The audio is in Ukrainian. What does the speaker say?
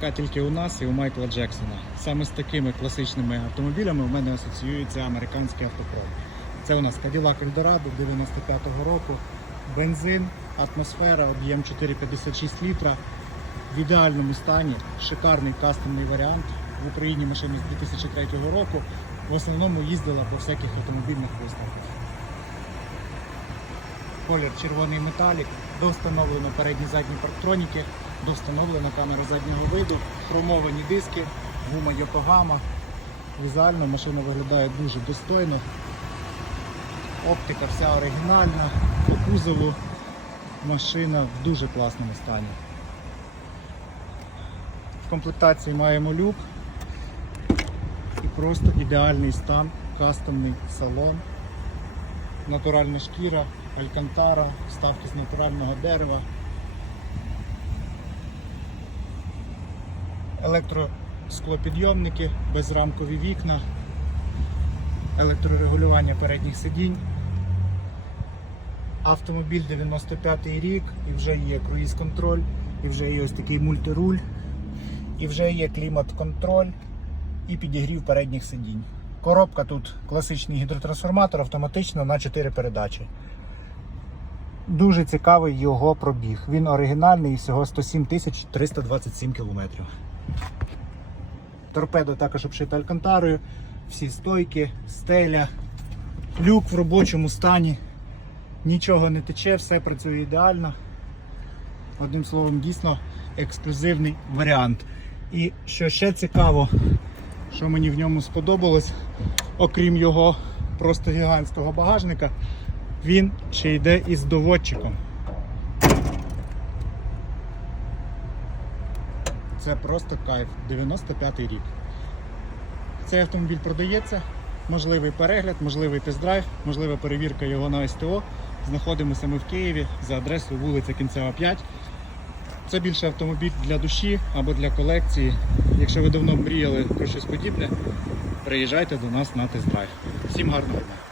Така тільки у нас і у Майкла Джексона. Саме з такими класичними автомобілями в мене асоціюється американський автопром. Це у нас Cadillac Eldorado 95-го року, бензин, атмосфера, об'єм 4,56 літра. В ідеальному стані, шикарний кастомний варіант. В Україні машина з 2003 року. В основному їздила по всяких автомобільних виставках. Колір червоний металік, довстановлено передні задні парктроніки, довстановлена камера заднього виду, хромовані диски, гума Йокогама. Візуально машина виглядає дуже достойно. Оптика вся оригінальна, по кузову машина в дуже класному стані. В комплектації маємо люк і просто ідеальний стан, кастомний салон натуральна шкіра, алькантара, вставки з натурального дерева. Електросклопідйомники, безрамкові вікна, електрорегулювання передніх сидінь. Автомобіль 95 рік і вже є круїз-контроль, і вже є ось такий мультируль, і вже є клімат-контроль і підігрів передніх сидінь. Коробка тут класичний гідротрансформатор, автоматично на 4 передачі. Дуже цікавий його пробіг. Він оригінальний, і всього 107 327 кілометрів. Торпедо також обшита алькантарою, всі стойки, стеля, люк в робочому стані. Нічого не тече, все працює ідеально. Одним словом, дійсно ексклюзивний варіант. І що ще цікаво, що мені в ньому сподобалось, окрім його просто гігантського багажника, він ще йде із доводчиком. Це просто кайф. 95-й рік. Цей автомобіль продається, можливий перегляд, можливий тест-драйв, можлива перевірка його на СТО. Знаходимося ми в Києві за адресою вулиця Кінцева 5. Це більше автомобіль для душі або для колекції. Якщо ви давно мріяли про щось подібне, приїжджайте до нас на тест-драйв. Всім гарного дня!